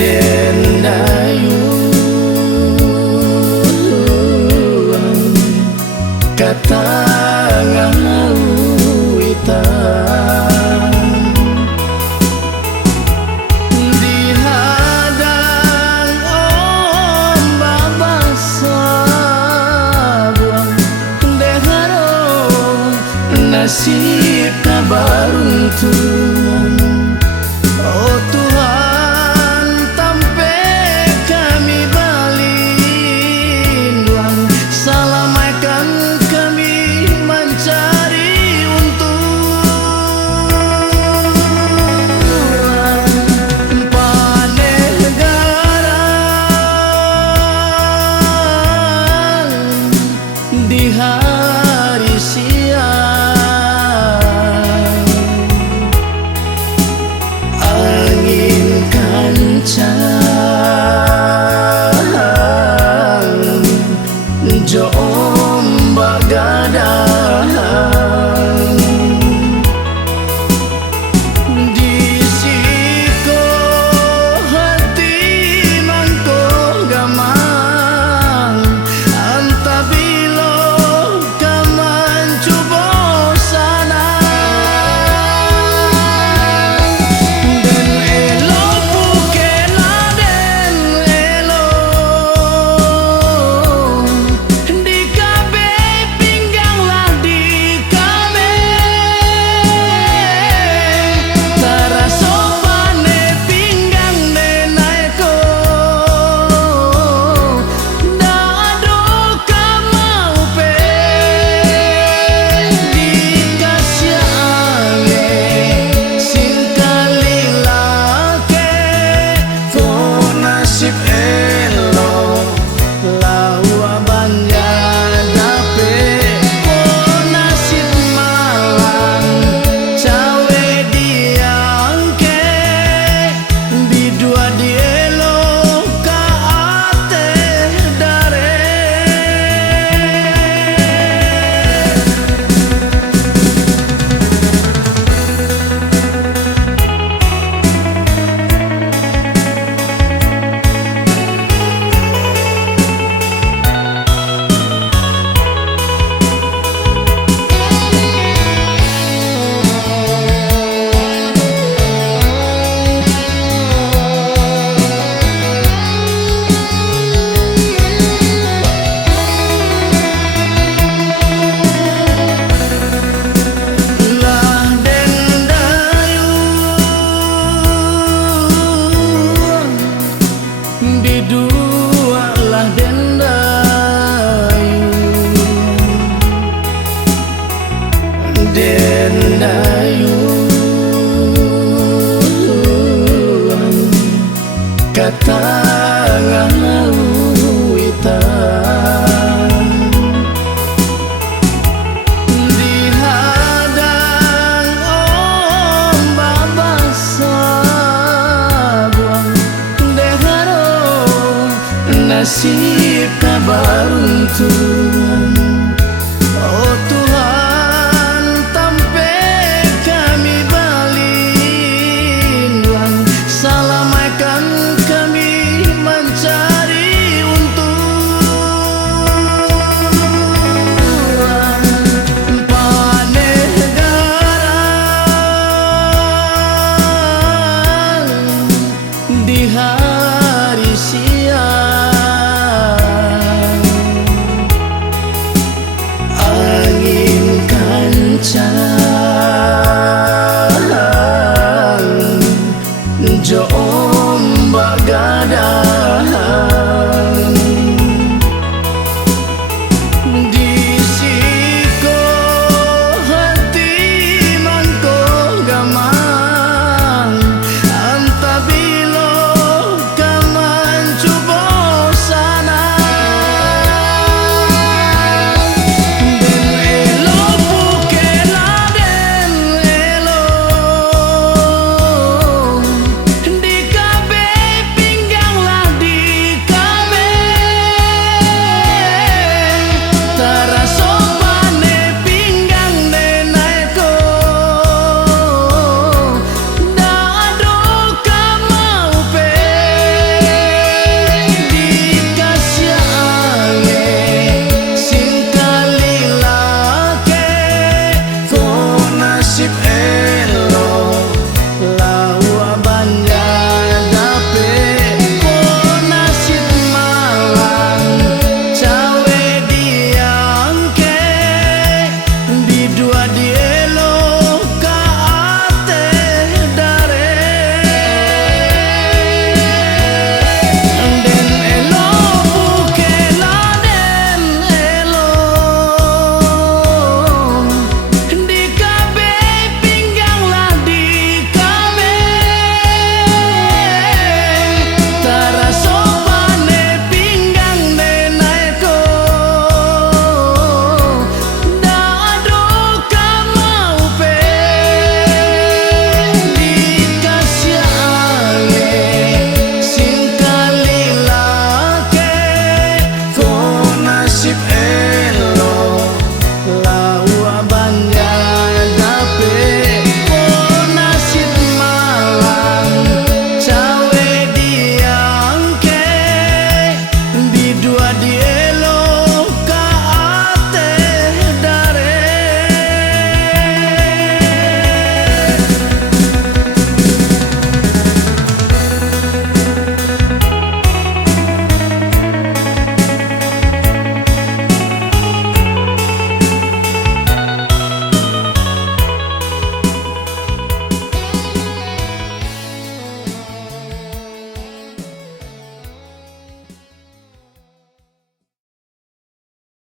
dendayuan katangan witan dihadang ombak basah buang deharo nasib kabaruntuan. Oh Tuhan, tampai kami balinduan, salamaikan kami mencari untuan. Panegaran di hari siang, angin kencang jo ombak gadang di siko hati mangko gamang antabilo kaman cubo sana den elo pukela den elo di kabe pingganglah di kabe tarasopane pinggang denaiko dado kamau pe dikasih angin singkali lake ko nasib elo lawa banya dape ko nasib malang cawe diangke bidua dielo ka ate dare. Lah dendayuan di dua lah dendayuan katangan witan dihadang ombak basah buang deharo nasib kabaruntuan. Oh Tuhan, tampai kami balinduan, salamaikan kami mencari untuan. Panegaran di hari siang, angin kencang jo ombak gadang